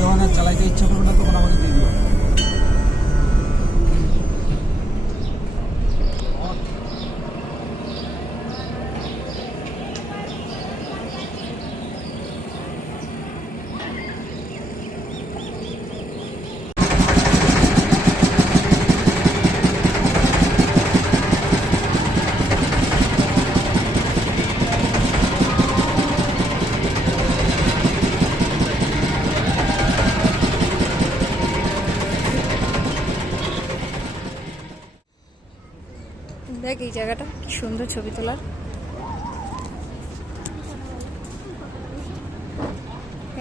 যখন আর চালাইতে ইচ্ছা করবে না তখন আমাকে দিয়ে দিও। দেখ এই জায়গাটা কি সুন্দর ছবি তোলার।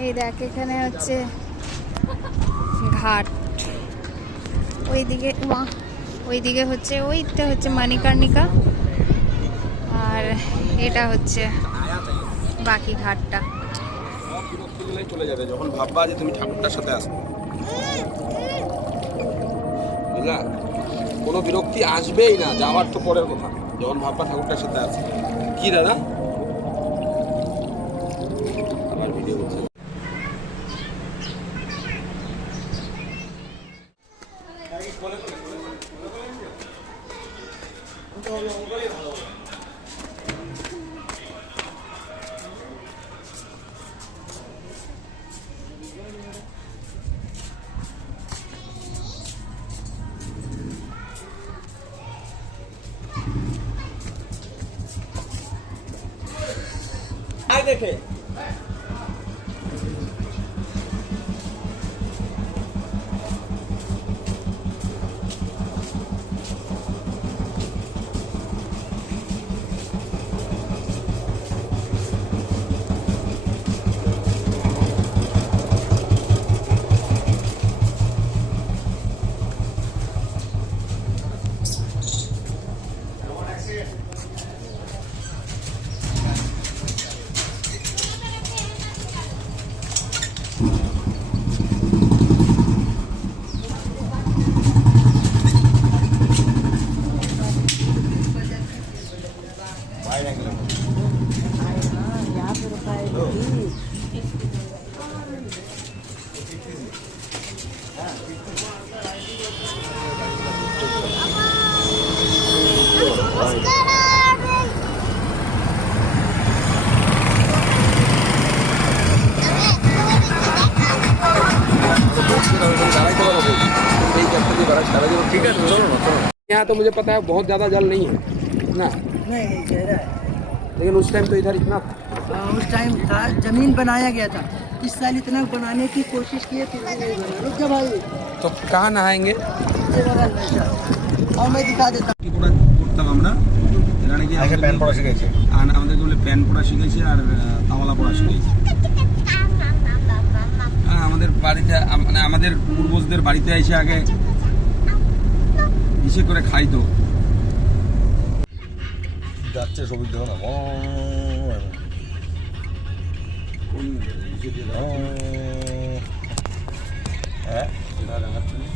এই দেখ এখানে হচ্ছে ঘাট, ওইদিকে হচ্ছে ওইটা হচ্ছে মানিকর্ণিকা, আর এটা হচ্ছে বাকি ঘাটটা। চলে যাবে যখন ভাববা যে তুমি ঠাকুরটার সাথে আসবে, বুঝলা? কোনো বিরক্তি আসবেই না, যাওয়ার তো পরের কথা, যখন ভাববা ঠাকুরটার সাথে আসবে। কি দাদা আমার ভিডিও করছে। देखे यहाँ तो मुझे पता है बहुत ज़्यादा जल नहीं है ना। नहीं गहरा है, लेकिन उस टाइम तो इधर इतना था। उस टाइम था, जमीन बनाया गया था। इस साल इतना बनाने की कोशिश किए थे, नहीं बना। रुक जा भाई, तो कहाँ नहाएंगे? ये बगल में जा, और मैं दिखा देता हूँ। করতাম আমরা এখানে কি আগে প্যান পড়া শিখাইছে, আর আমাদেরকে বলে প্যান পড়া শিখাইছে আর তাওয়ালা পড়া শিখাইছে। আমাদের বাড়িতে মানে আমাদের পূর্বজদের বাড়িতে এসে আগে ইসে করে খাইতো। যাচ্ছে ছবি দেখো না, কোন ইসে দিয়ে হ্যাঁ এটা দেখাচ্ছে না।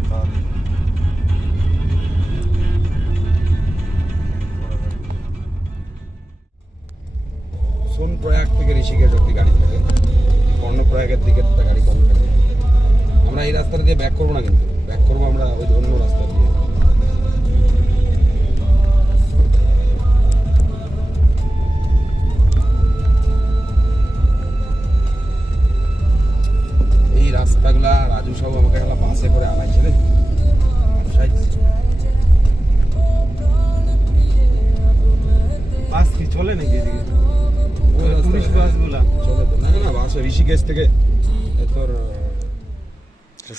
স্থান সোনপ্রয়াগ থেকে ঋষিকেশ অব্দি গাড়ি থাকে, কর্ণপ্রয়াগের দিকে একটা গাড়ি কম থাকে। আমরা এই রাস্তাটা দিয়ে ব্যাক করবো না, কিন্তু ব্যাক করবো আমরা ওই অন্য রাস্তা দিয়ে। এই রাস্তাগুলা রাজু সব আমাকে একটা বাসে করে আনাইছে রে, বাস কি চলে নাকি এদিকে? টুরিস্ট বাসগুলা চলে তো না, না বাস ঋষিকেশ থেকে তোর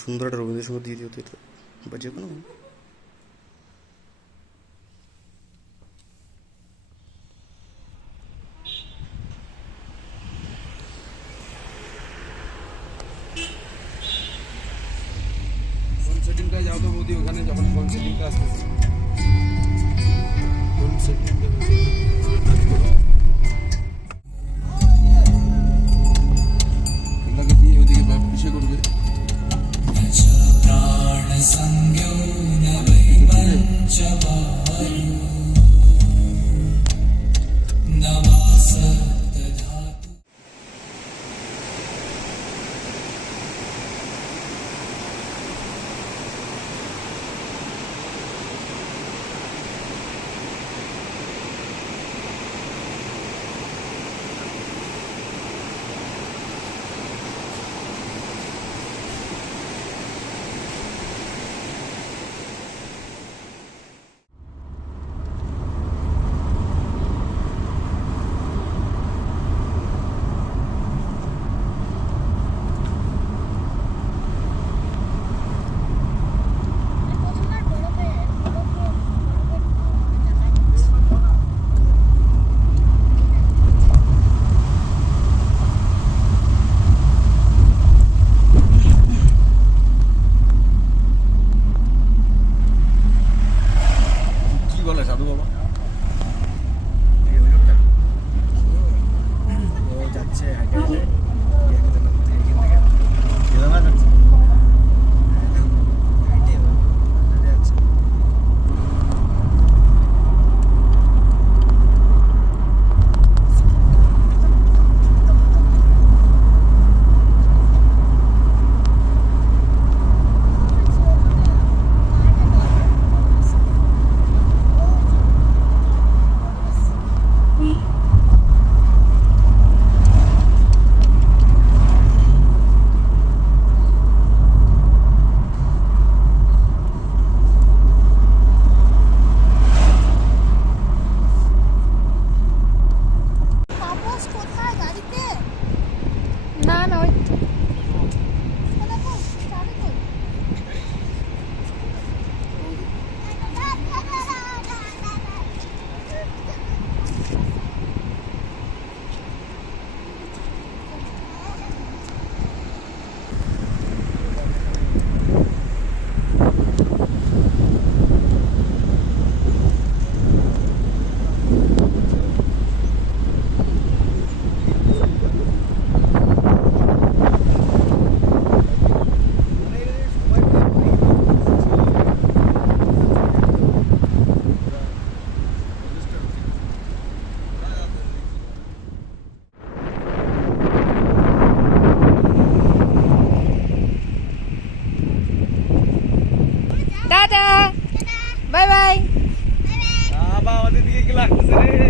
সুন্দর একটা রবীন্দ্রসঙ্গীত দিয়ে দিও তো, বা যে কোনো সেটিংটা যাও তো বৌদি, ওখানে যখন ফোন সেটিংটা আসতেছে ফোন সেটিংটা এগুলোকে দিয়ে ওইদিকে পিছিয়ে করবে। प्राण संज्ञो न वै पञ्चवायु টাটা, বাই বাই। আমাদের দিকে কি লাগতেছে রে?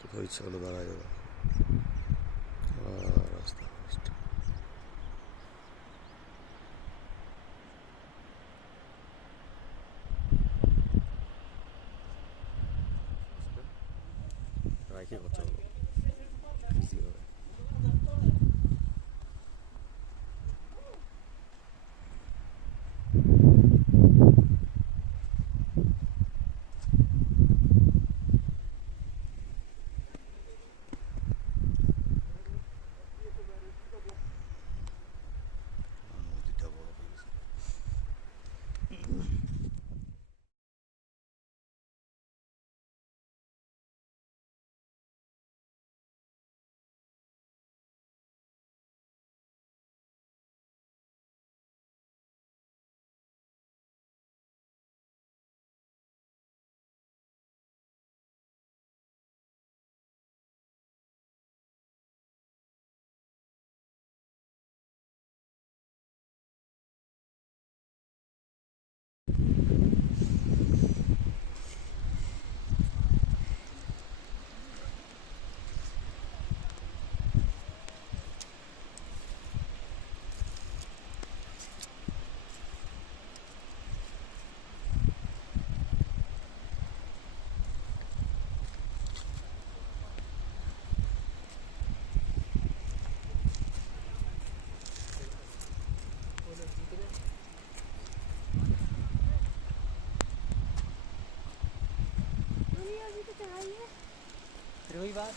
কোথাও ইচ্ছা হলো দাঁড়ায় যাবে। রাস্তা ফার্স্ট রাইখে খরচা হলো ইজি হবে। রবিবার